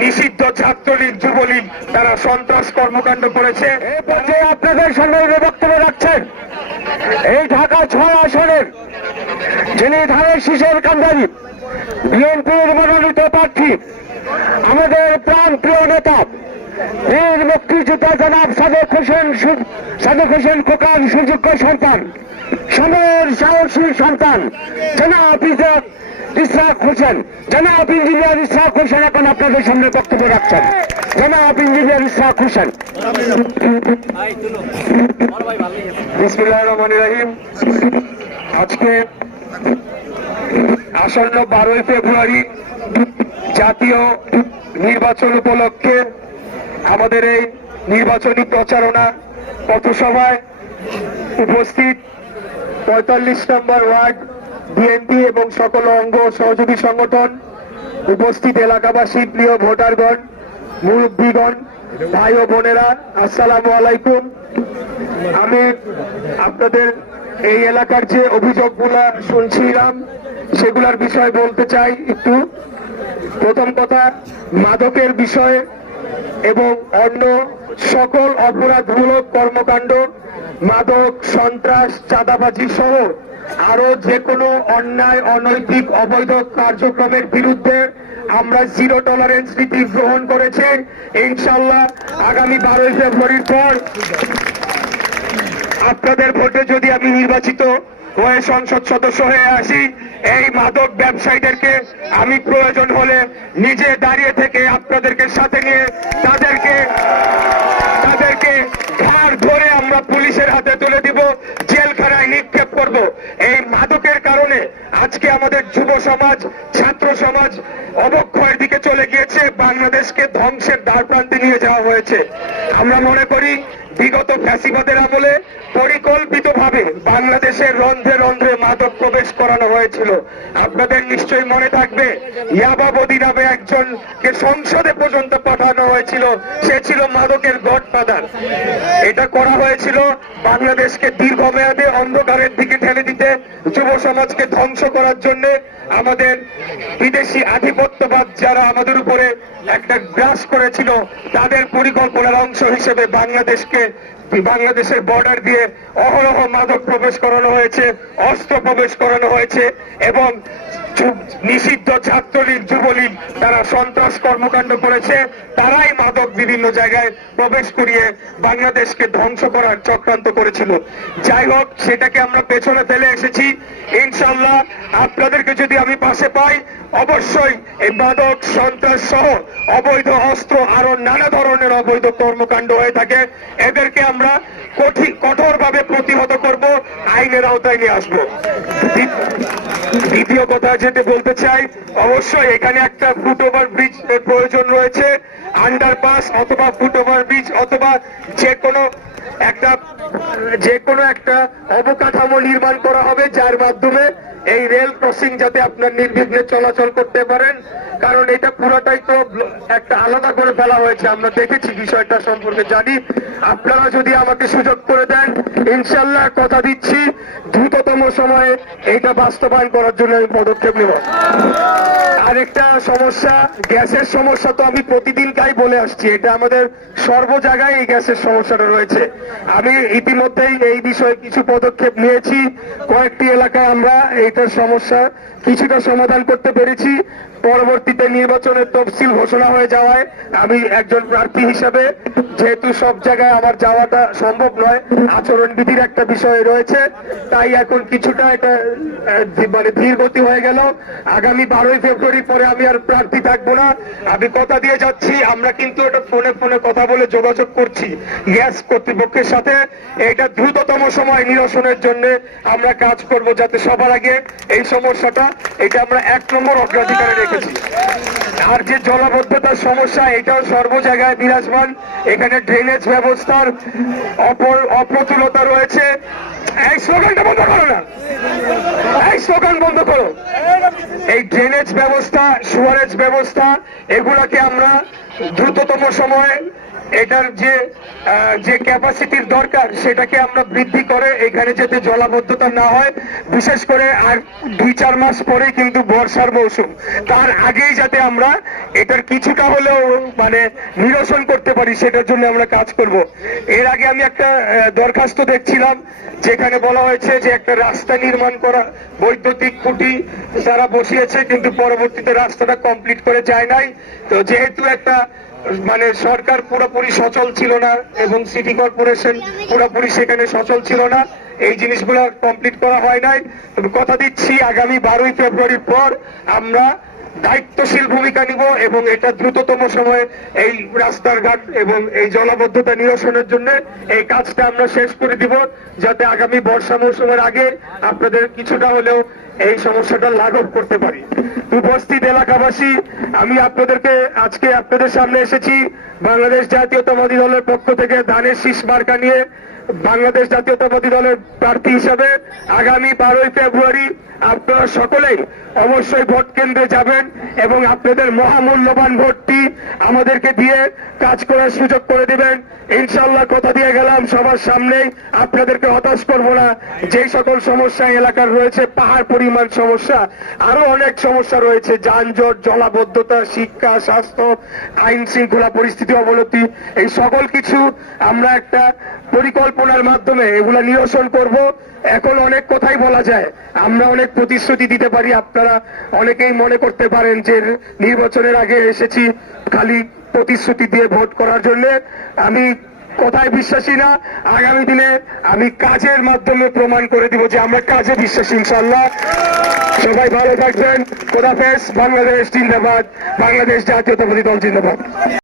নিষিদ্ধ ছাত্রলীগ, যুবলীগ তারা সন্ত্রাস কর্মকাণ্ড করেছে। এই পর্যায়ে আপনাদের যে বক্তব্য রাখছেন। এই ঢাকা ছয় আসনের যিনি ধানের শীষের কান্দারি বিএনপির মনোনীত প্রার্থী, আমাদের প্রাণ প্রিয় নেতা, বীর মুক্তিযোদ্ধা জনাব সাদেক হোসেন সাদেক হোসেন খোকান সুযোগ্য সন্তান সমর সাহসী সন্তান, জনাব ইসরাক ইসরাক হোসেন, জনাব ইঞ্জিনিয়ার ইসরাক হোসেন এখন আপনাদের সামনে বক্তব্য রাখছেন। জনাব ইঞ্জিনিয়ার ইসরাক হোসেন। আজকে আসন্ন বারোই ফেব্রুয়ারি জাতীয় নির্বাচন উপলক্ষে আমাদের এই নির্বাচনী প্রচারণা পথসভায় উপস্থিত পঁয়তাল্লিশ নম্বর ওয়ার্ড বিএনপি এবং সকল অঙ্গ সহযোগী সংগঠন, উপস্থিত এলাকাবাসী, প্রিয় ভোটারগণ, মুরব্বীগণ, ভাই ও বোনেরা, আসসালামু আলাইকুম। আমি আপনাদের এই এলাকার যে অভিযোগগুলা শুনছিলাম, সেগুলার বিষয়ে বলতে চাই একটু। প্রথম কথা, মাদকের বিষয়ে এবং অন্য সকল অপরাধমূলক কর্মকাণ্ড মাদক, সন্ত্রাস, চাঁদাবাজি সহ আরও যে কোনো অন্যায়, অনৈতিক, অবৈধ কার্যক্রমের বিরুদ্ধে আমরা জিরো টলারেন্স নীতি গ্রহণ করেছি। ইনশাল্লাহ আগামী বারোই ফেব্রুয়ারির পর আপনাদের ভোটে যদি আমি নির্বাচিত হয়ে সংসদ সদস্য হয়ে আসি, এই মাদক ব্যবসায়ীদেরকে আমি প্রয়োজন হলে নিজে দাঁড়িয়ে থেকে আপনাদেরকে সাথে নিয়ে তাদেরকে ঘাড় ধরে আমরা পুলিশের হাতে তুলে দিব জেলখানায় নিক্ষেপ করব এই মাদকের কারণে আজকে আমাদের যুব সমাজ, ছাত্র সমাজ অবক্ষয়ের দিকে চলে গিয়েছে, বাংলাদেশকে ধ্বংসের দ্বারপ্রান্তে নিয়ে যাওয়া হয়েছে। আমরা মনে করি, বিগত ফ্যাসিবাদের আমলে পরিকল্পিতভাবে বাংলাদেশের রন্ধ্রে রন্ধ্রে মাদক প্রবেশ করানো হয়েছিল। আপনাদের নিশ্চয়ই মনে থাকবে ইয়াবাবদি নামে একজনকে সংসদে পর্যন্ত পাঠানো হয়েছিল। সে ছিল মাদকের গডফাদার। এটা করা হয়েছিল বাংলাদেশকে দীর্ঘমেয়াদে অন্ধকারের দিকে ঠেলে দিতে, যুব সমাজকে ধ্বংস করার জন্য। আমাদের বিদেশি আধিপত্যবাদ যারা আমাদের উপরে একটা গ্রাস করেছিল, তাদের পরিকল্পনার অংশ হিসেবে বাংলাদেশকে বাংলাদেশের বর্ডার দিয়ে অহরহ মাদক প্রবেশ করানো হয়েছে অস্ত্র প্রবেশ করানো হয়েছে এবং নিষিদ্ধ ছাত্রলীগ যুবলীগ তারা সন্ত্রাস কর্মকাণ্ড করেছে, তারাই মাদক বিভিন্ন জায়গায় প্রবেশ করিয়ে বাংলাদেশকে ধ্বংস করার চক্রান্ত করেছিল। যাই হোক, সেটাকে আমরা পেছনে ফেলে এসেছি। ইনশাল্লাহ আপনাদেরকে যদি আমি পাশে পাই, অবশ্যই এই মাদক, সন্ত্রাস সহ অবৈধ অস্ত্র আরও নানা ধরনের অবৈধ কর্মকাণ্ড হয়ে থাকে। এদেরকে আমরা কঠিন কঠোরভাবে প্রতিহত করব, আইনের আওতায় নিয়ে আসব। দ্বিতীয় কথা যেটা বলতে চাই, অবশ্যই এখানে একটা ফুট ওভার ব্রিজ প্রয়োজন রয়েছে। আন্ডারপাস অথবা ফুট ওভার ব্রিজ অথবা যে কোনো একটা, যে কোনো একটা অবকাঠামো নির্মাণ করা হবে, যার মাধ্যমে এই রেল ক্রসিং যাতে আপনার নির্বিঘ্নে চলাচল করতে পারেন, কারণ এটা পুরাটাই তো একটা আলাদা করে ফেলা হয়েছে। আমরা দেখেছি বিষয়টা সম্পর্কে, জানি। আপনারা যদি আমাকে সুযোগ করে দেন, ইনশাল্লাহ কথা দিচ্ছি। দ্রুততম সময়ে এইটা বাস্তবায়ন করার জন্য আমি পদক্ষেপ নেব। আরেকটা সমস্যা, গ্যাসের সমস্যা তো আমি প্রতিদিন তাই বলে আসছি। এটা আমাদের সর্ব জায়গায় এই গ্যাসের সমস্যাটা রয়েছে। আমি ইতিমধ্যেই এই বিষয়ে কিছু পদক্ষেপ নিয়েছি। কয়েকটি এলাকায় আমরা এইটার সমস্যা কিছুটা সমাধান করতে পেরেছি। পরবর্তীতে নির্বাচনের তফসিল ঘোষণা হয়ে যাওয়ায় আমি একজন প্রার্থী হিসাবে, যেহেতু সব জায়গায় আমার যাওয়াটা সম্ভব নয়, আচরণবিধির একটা বিষয় রয়েছে, তাই এখন কিছুটা এটা মানে ধীর গতি হয়ে গেল। আগামী বারোই ফেব্রুয়ারি পরে আমি আর প্রার্থী থাকব না। আমি কথা দিয়ে যাচ্ছি, আমরা কিন্তু এটা ফোনে ফোনে কথা বলে যোগাযোগ করছি গ্যাস কর্তৃপক্ষের সাথে। এটা দ্রুততম সময় নিরসনের জন্য আমরা কাজ করব যাতে সবার আগে এই সমস্যাটা, এটা আমরা এক নম্বর অগ্রাধিকারে আর যে জলাবদ্ধতার সমস্যা, এটাও সর্ব জায়গায় বিরাজমান। এখানে ড্রেনেজ ব্যবস্থার অপর, অপ্রতুলতা রয়েছে। এই স্লোগানটা বন্ধ করো না। এই স্লোগান বন্ধ করো। এই ড্রেনেজ ব্যবস্থা সুয়ারেজ ব্যবস্থা, এগুলাকে আমরা দ্রুততম সময়ে এটার যে যে ক্যাপাসিটির দরকার, সেটাকে আমরা বৃদ্ধি করে এখানে যাতে জলাবদ্ধতা না হয়, বিশেষ করে আর দুই চার মাস পরে কিন্তু বর্ষার মৌসুম। তার আগেই যাতে আমরা এটার কিছুটা হলেও মানে নিরসন করতে পারি, সেটার জন্য আমরা কাজ করব। এর আগে আমি একটা দরখাস্ত দেখছিলাম, যেখানে বলা হয়েছে যে একটা রাস্তা নির্মাণ করা, বৈদ্যুতিক খুঁটি তারা বসিয়েছে, কিন্তু পরবর্তীতে রাস্তাটা কমপ্লিট করে যায় নাই। তো যেহেতু একটা মানে সরকার পুরোপুরি সচল ছিল না এবং সিটি কর্পোরেশন পুরোপুরি সেখানে সচল ছিল না। এই জিনিসগুলো কমপ্লিট করা হয় নাই। কথা দিচ্ছি, আগামী বারোই ফেব্রুয়ারির পর আমরা দায়িত্বশীল ভূমিকা নিব এবং এটা দ্রুততম সময়ে এই রাস্তার ঘাট এবং এই জলাবদ্ধতা নিরসনের জন্য এই কাজটা আমরা শেষ করে দিব, যাতে আগামী বর্ষা মৌসুমের আগে আপনাদের কিছুটা হলেও এই সমস্যাটা লাঘব করতে পারি। উপস্থিত এলাকাবাসী, আমি আপনাদেরকে আজকে আপনাদের সামনে এসেছি। বাংলাদেশ জাতীয়তাবাদী দলের পক্ষ থেকে ধানের শীষ মার্কা নিয়ে বাংলাদেশ জাতীয়তাবাদী দলের প্রার্থী হিসাবে আগামী বারোই ফেব্রুয়ারি আপনারা সকলেই অবশ্যই ভোট কেন্দ্রে যাবেন এবং আপনাদের মহামূল্যবান ভোটটি আমাদেরকে দিয়ে কাজ করার সুযোগ করে দিবেন। ইনশাল্লাহ কথা দিয়ে গেলাম, সবার সামনেই আপনাদেরকে হতাশ করব না। যেই সকল সমস্যা এলাকার রয়েছে, পাহাড় পরিমাণ সমস্যা, আরও অনেক সমস্যা রয়েছে। যানজট, জলাবদ্ধতা, শিক্ষা, স্বাস্থ্য, আইন শৃঙ্খলা, পরিস্থিতি, অবনতি, এই সকল কিছু আমরা একটা পরিকল্পনার মাধ্যমে এগুলা নিরসন করব। এখন অনেক কথাই বলা যায়। আমরা অনেক প্রতিশ্রুতি দিতে পারি। আপনারা অনেকেই মনে করতে পারেন যে নির্বাচনের আগে এসেছি খালি প্রতিশ্রুতি দিয়ে ভোট করার জন্য। আমি কথায় বিশ্বাসী না। আগামী দিনে আমি কাজের মাধ্যমে প্রমাণ করে দিব যে আমরা কাজে বিশ্বাসী ইনশাল্লাহ সবাই ভালো থাকবেন। খোদাফেজ বাংলাদেশ জিন্দাবাদ। বাংলাদেশ জাতীয়তাবাদী দল জিন্দাবাদ।